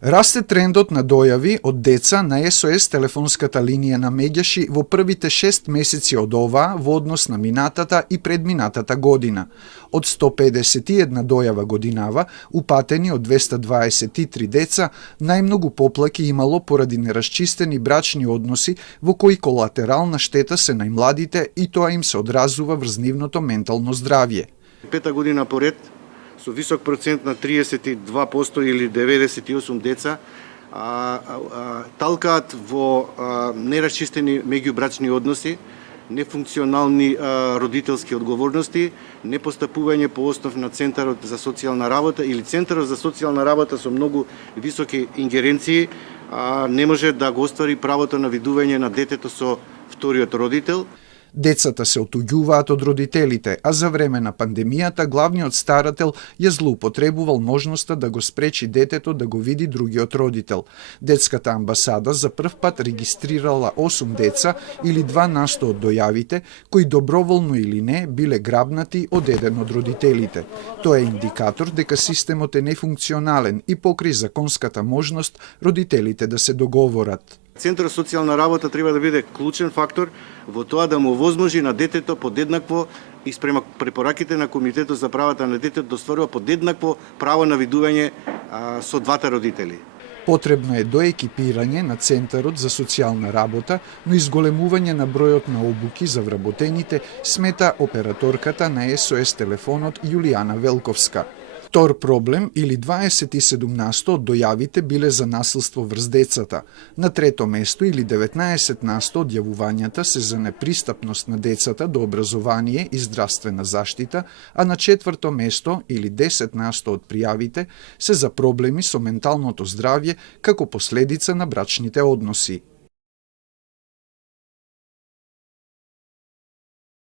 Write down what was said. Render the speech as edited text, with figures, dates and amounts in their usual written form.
Расте трендот на дојави од деца на СОС телефонската линија на Меѓаши во првите 6 месеци од оваа во однос на минатата и предминатата година. Од 151 дојава годинава, упатени од 223 деца, најмногу поплаки имало поради нерасчистени брачни односи во кои колатерална штета се најмладите и тоа им се одразува врз нивното ментално здравје. Пета година поред, со висок процент на 32% или 98 деца, талкаат во нерасчистени меѓубрачни односи, нефункционални родителски одговорности, непостапување по основ на Центарот за социјална работа или Центарот за социјална работа со многу високи ингеренции, не може да го оствари правото на видување на детето со вториот родител. Децата се отуѓуваат од родителите, а за време на пандемијата главниот старател ја злоупотребувал можноста да го спречи детето да го види другиот родител. Детската амбасада за прв пат регистрирала 8 деца или 2% од дојавите, кои доброволно или не биле грабнати од еден од родителите. Тоа е индикатор дека системот е нефункционален и покрај законската можност родителите да се договорат. Центарот за социјална работа треба да биде клучен фактор во тоа да му овозможи на детето подеднакво и спрема препораките на Комитетот за правата на детето да остварува подеднакво право на видување со двата родители. Потребно е доекипирање на Центарот за социјална работа, но изголемување на бројот на обуки за вработените, смета операторката на СОС телефонот Јулијана Велковска. Втор проблем или 27% од дојавите биле за насилство врз децата. На трето место или 19% од јавувањата се за непристапност на децата до образование и здравствена заштита, а на четврто место или 10% од пријавите се за проблеми со менталното здравје како последица на брачните односи.